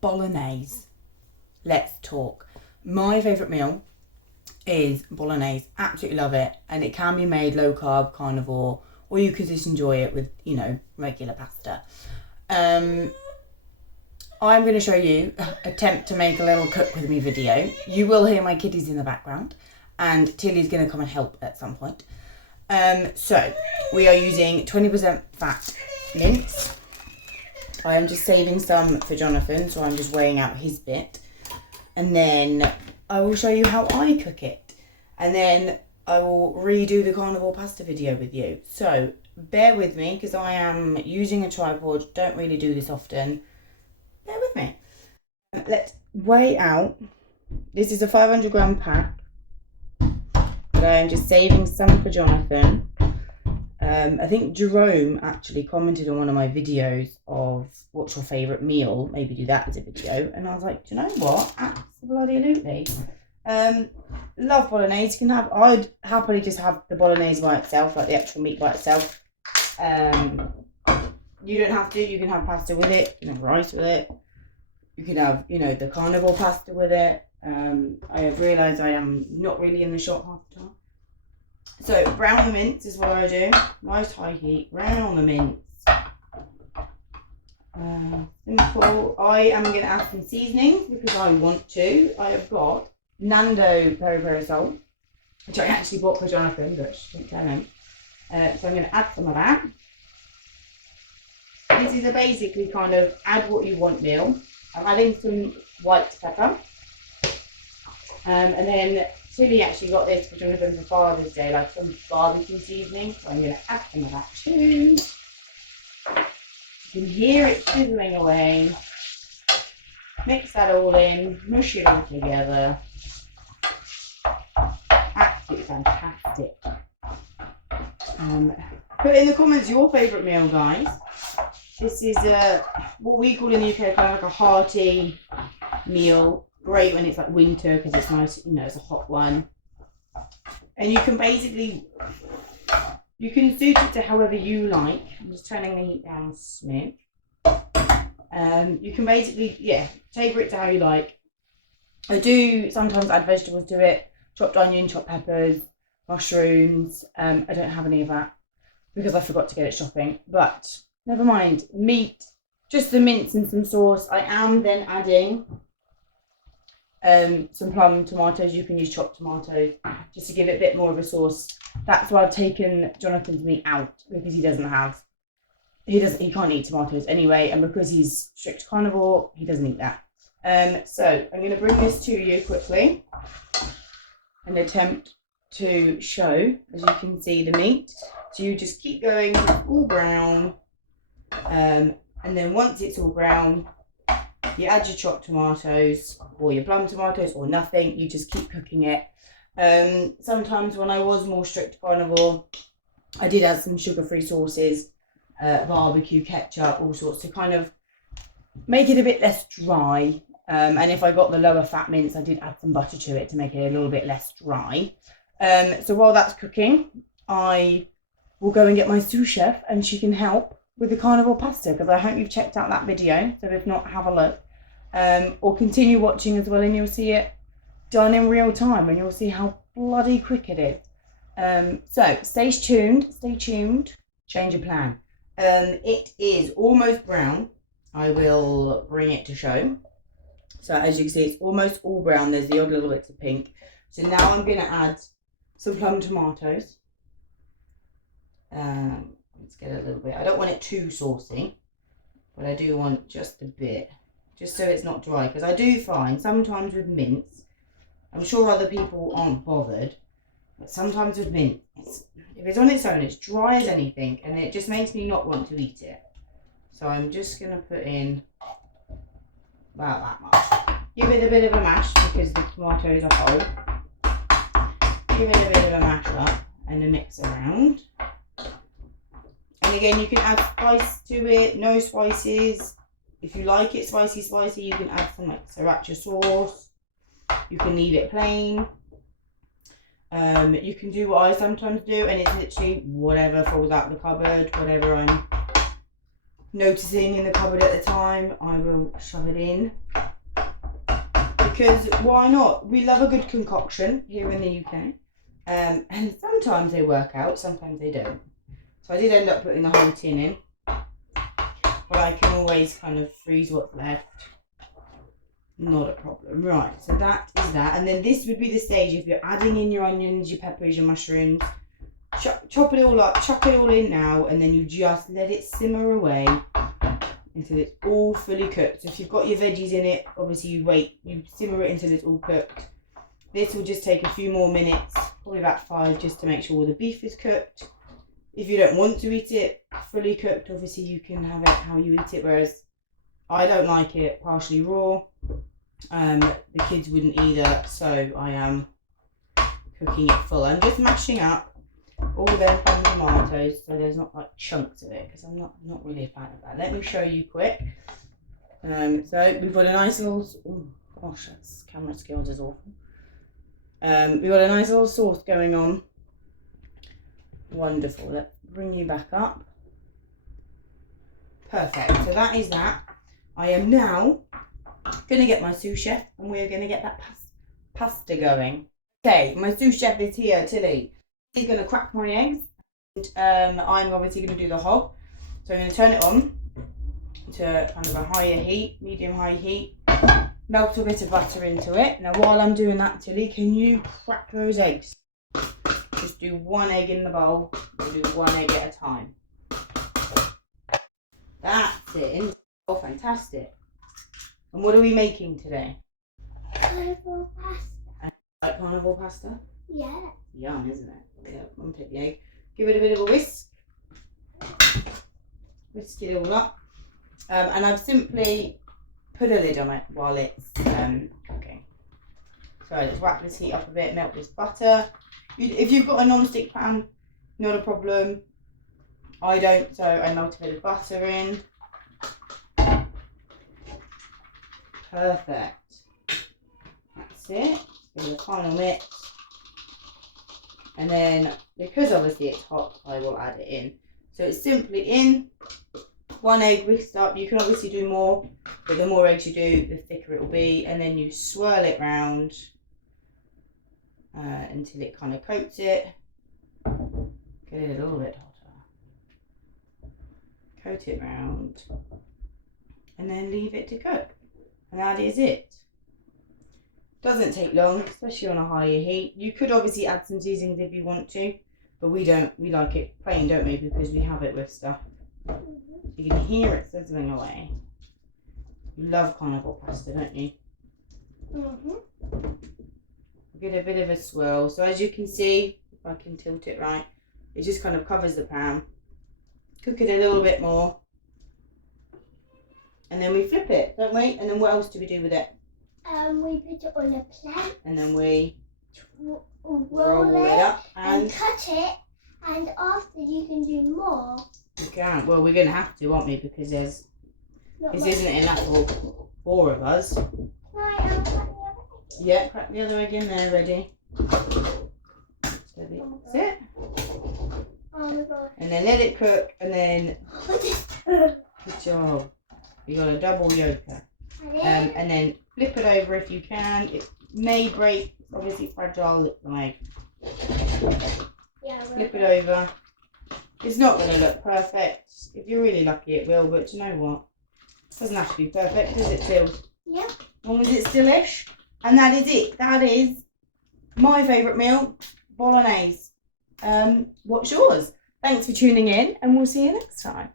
Bolognese. Let's talk. My favourite meal is Bolognese. Absolutely love it. And it can be made low carb, carnivore, or you could just enjoy it with, regular pasta. I'm going to show you, attempt to make a little cook with me video. You will hear my kitties in the background, and Tilly's going to come and help at some point. So we are using 20% fat mince. I am just saving some for Jonathan, so I'm just weighing out his bit. And then I will show you how I cook it. And then I will redo the carnivore pasta video with you. So bear with me, because I am using a tripod. Don't really do this often. Bear with me. Let's weigh out. This is a 500 gram pack. But I am just saving some for Jonathan. I think Jerome actually commented on one of my videos of what's your favourite meal. Maybe do that as a video. And I was like, do you know what? Absolutely. Love Bolognese. I'd happily just have the Bolognese by itself, like the actual meat by itself. You don't have to. You can have pasta with it. You can have rice with it. You can have, the carnivore pasta with it. I have realised I am not really in the shot half the time. So brown the mince is what I do. Nice high heat. Brown the mince. Simple. I am going to add some seasonings because I want to. I have got Nando peri salt, which I actually bought for Jonathan, but she didn't tell him. So I'm going to add some of that. This is a basically kind of add what you want meal. I'm adding some white pepper. And then Tilly actually got this for Jonathan for Father's Day, like some barbecue seasoning. So I'm going to add some of that too. You can hear it sizzling away. Mix that all in, mush it all together. Absolutely fantastic. Put in the comments your favourite meal, guys. This is what we call in the UK kind of like a hearty meal. Great when it's like winter because it's nice, it's a hot one. And you can basically, suit it to however you like. I'm just turning the heat down a smidge. You can basically, taper it to how you like. I do sometimes add vegetables to it. Chopped onion, chopped peppers, mushrooms. I don't have any of that because I forgot to get it shopping. But never mind. Meat, just the mince and some sauce. I am then adding some plum tomatoes. You can use chopped tomatoes just to give it a bit more of a sauce. That's why I've taken Jonathan's meat out because he can't eat tomatoes anyway, and because he's strict carnivore, he doesn't eat that. So I'm going to bring this to you quickly and attempt to show, as you can see, the meat. So you just keep going, all brown, and then once it's all brown, you add your chopped tomatoes or your plum tomatoes or nothing. You just keep cooking it. Sometimes when I was more strict carnivore, I did add some sugar-free sauces, barbecue, ketchup, all sorts to kind of make it a bit less dry. And if I got the lower fat mince, I did add some butter to it to make it a little bit less dry. So while that's cooking, I will go and get my sous chef and she can help with the carnivore pasta, because I hope you've checked out that video. So if not, have a look. Or continue watching as well and you'll see it done in real time and you'll see how bloody quick it is. So stay tuned, change your plan. It is almost brown. I will bring it to show. So as you can see, it's almost all brown. There's the odd little bits of pink. So now I'm going to add some plum tomatoes. Let's get a little bit. I don't want it too saucy, but I do want just a bit, just so it's not dry. Because I do find sometimes with mince, I'm sure other people aren't bothered, but sometimes with mince, if it's on its own, it's dry as anything, and it just makes me not want to eat it. So I'm just going to put in about that much. Give it a bit of a mash because the tomatoes are whole. Give it a bit of a mash up and a mix around. And again, you can add spice to it, no spices. If you like it spicy, you can add some like sriracha sauce. You can leave it plain. You can do what I sometimes do, and it's literally whatever falls out of the cupboard, whatever I'm noticing in the cupboard at the time, I will shove it in. Because why not? We love a good concoction here in the UK. And sometimes they work out, sometimes they don't. So I did end up putting the whole tin in. But I can always kind of freeze what's left. Not a problem. Right, so that is that. And then this would be the stage if you're adding in your onions, your peppers, your mushrooms. Chop it all up, chuck it all in now, and then you just let it simmer away until it's all fully cooked. So if you've got your veggies in it, obviously you simmer it until it's all cooked. This will just take a few more minutes, probably about 5, just to make sure all the beef is cooked. If you don't want to eat it fully cooked, obviously you can have it how you eat it, whereas I don't like it partially raw. The kids wouldn't either, so I am cooking it full. I'm just mashing up all them plain tomatoes so there's not like chunks of it, because I'm not really a fan of that. Let me show you quick. So we've got a nice little, oh gosh, that's camera skills is awful. We've got a nice little sauce going on. Wonderful. Let's bring you back up. Perfect. So that is that. I am now going to get my sous chef and we're going to get that pasta going. Okay, my sous chef is here, Tilly. He's going to crack my eggs. And I'm obviously going to do the hob. So I'm going to turn it on to kind of a higher heat, medium-high heat. Melt a bit of butter into it. Now while I'm doing that, Tilly, can you crack those eggs? Just do 1 egg in the bowl. We'll do 1 egg at a time. That's it. Oh, fantastic. And what are we making today? Carnivore pasta. Like carnivore pasta? Yeah. Yum, isn't it? Yeah, I'm take the egg. Give it a bit of a whisk. Whisk it all up. And I've simply put a lid on it while it's cooking. So let's wrap this heat up a bit, melt this butter. If you've got a non-stick pan, not a problem. I don't, so I melt a bit of butter in. Perfect. That's it. Give it a final mix. And then, because obviously it's hot, I will add it in. So it's simply in, 1 egg whisked up. You can obviously do more, but the more eggs you do, the thicker it will be. And then you swirl it round until it kind of coats it. Get it a little bit hotter. Coat it round. And then leave it to cook. And that is it. Doesn't take long, especially on a higher heat. You could obviously add some seasonings if you want to, but we don't. We like it plain, don't we? Because we have it with stuff. You can hear it sizzling away. You love carnivore pasta, don't you? Get a bit of a swirl. So as you can see, if I can tilt it right, it just kind of covers the pan. Cook it a little bit more. And then we flip it, don't we? And then what else do we do with it? We put it on a plate. And then we roll it up and cut it. And after you can do more. You can. Well, we're going to have to, aren't we? Because this isn't enough for 4 of us. Yeah, crack the other egg in there, ready. So that's it. Oh my god. And then let it cook, and then good job. You got a double yolker. And then flip it over if you can. It may break, it's obviously fragile like. Yeah, flip it over. It's not going to look perfect. If you're really lucky, it will. But you know what? It doesn't have to be perfect, does it, Till? Yeah. As long as it's delish. And that is it. That is my favourite meal, Bolognese. What's yours? Thanks for tuning in, and we'll see you next time.